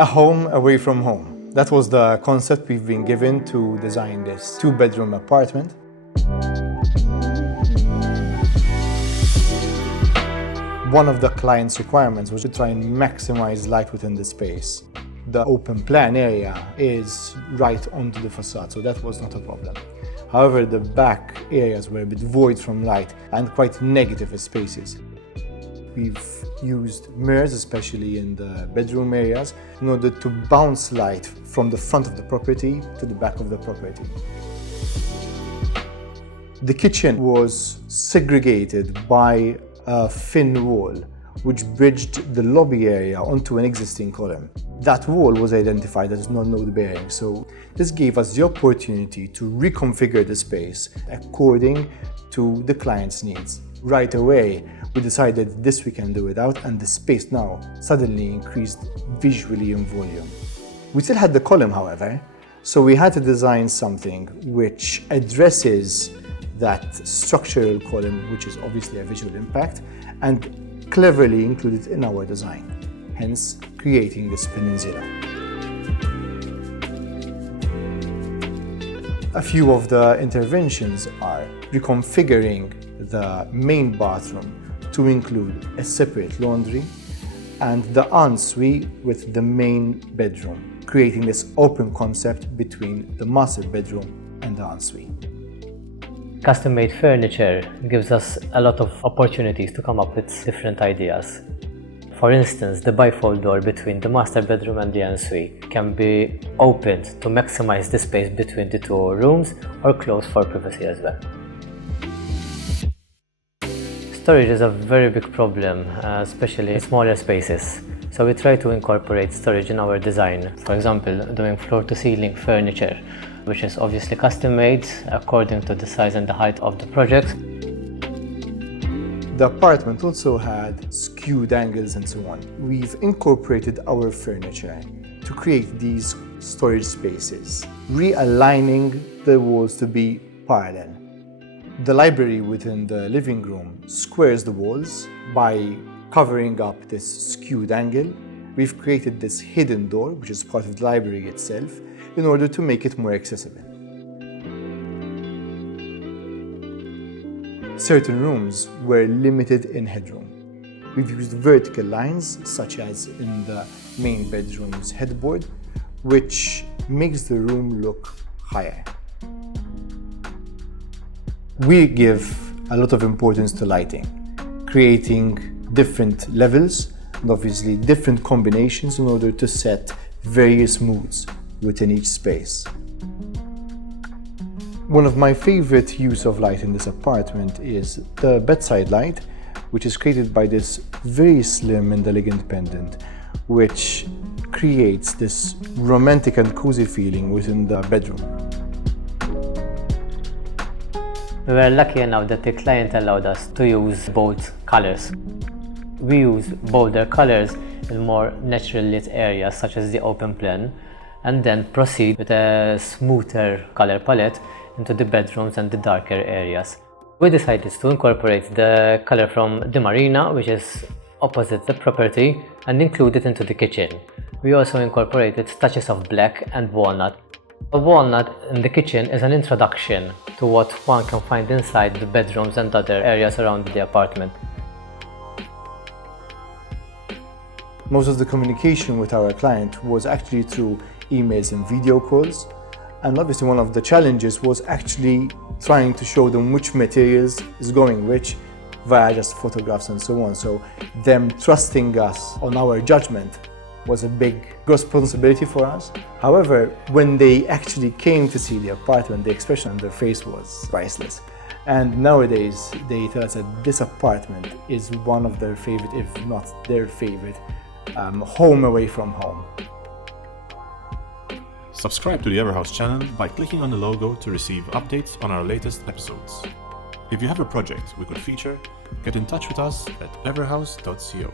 A home away from home. That was the concept we've been given to design this two-bedroom apartment. One of the client's requirements was to try and maximize light within the space. The open plan area is right onto the facade, so that was not a problem. However, the back areas were a bit void from light and quite negative spaces. We've used mirrors, especially in the bedroom areas, in order to bounce light from the front of the property to the back of the property. The kitchen was segregated by a thin wall, which bridged the lobby area onto an existing column. That wall was identified as non-load bearing, so this gave us the opportunity to reconfigure the space according to the client's needs. Right away, we decided this we can do without, and the space now suddenly increased visually in volume. We still had the column, however, so we had to design something which addresses that structural column, which is obviously a visual impact, and cleverly included in our design, hence creating this peninsula. A few of the interventions are reconfiguring the main bathroom to include a separate laundry and the ensuite with the main bedroom, creating this open concept between the master bedroom and the ensuite. Custom-made furniture gives us a lot of opportunities to come up with different ideas. For instance, the bifold door between the master bedroom and the ensuite can be opened to maximize the space between the two rooms or closed for privacy as well. Storage is a very big problem, especially in smaller spaces. So we try to incorporate storage in our design. For example, doing floor-to-ceiling furniture, which is obviously custom-made according to the size and the height of the project. The apartment also had skewed angles and so on. We've incorporated our furniture to create these storage spaces, realigning the walls to be parallel. The library within the living room squares the walls by covering up this skewed angle. We've created this hidden door, which is part of the library itself, in order to make it more accessible. Certain rooms were limited in headroom. We've used vertical lines, such as in the main bedroom's headboard, which makes the room look higher. We give a lot of importance to lighting, creating different levels and obviously different combinations in order to set various moods within each space. One of my favorite use of light in this apartment is the bedside light, which is created by this very slim and elegant pendant, which creates this romantic and cozy feeling within the bedroom. We were lucky enough that the client allowed us to use both colors. We use bolder colors in more naturally lit areas such as the open plan, and then proceed with a smoother color palette into the bedrooms and the darker areas. We decided to incorporate the color from the marina, which is opposite the property, and include it into the kitchen. We also incorporated touches of black and walnut. A walnut in the kitchen is an introduction to what one can find inside the bedrooms and other areas around the apartment. Most of the communication with our client was actually through emails and video calls. And obviously one of the challenges was actually trying to show them which materials is going which via just photographs and so on. So them trusting us on our judgment was a big responsibility for us. However, when they actually came to see the apartment, the expression on their face was priceless. And nowadays, they tell us that this apartment is one of their favorite, if not their favorite, home away from home. Subscribe to the Everhouse channel by clicking on the logo to receive updates on our latest episodes. If you have a project we could feature, get in touch with us at everhouse.co.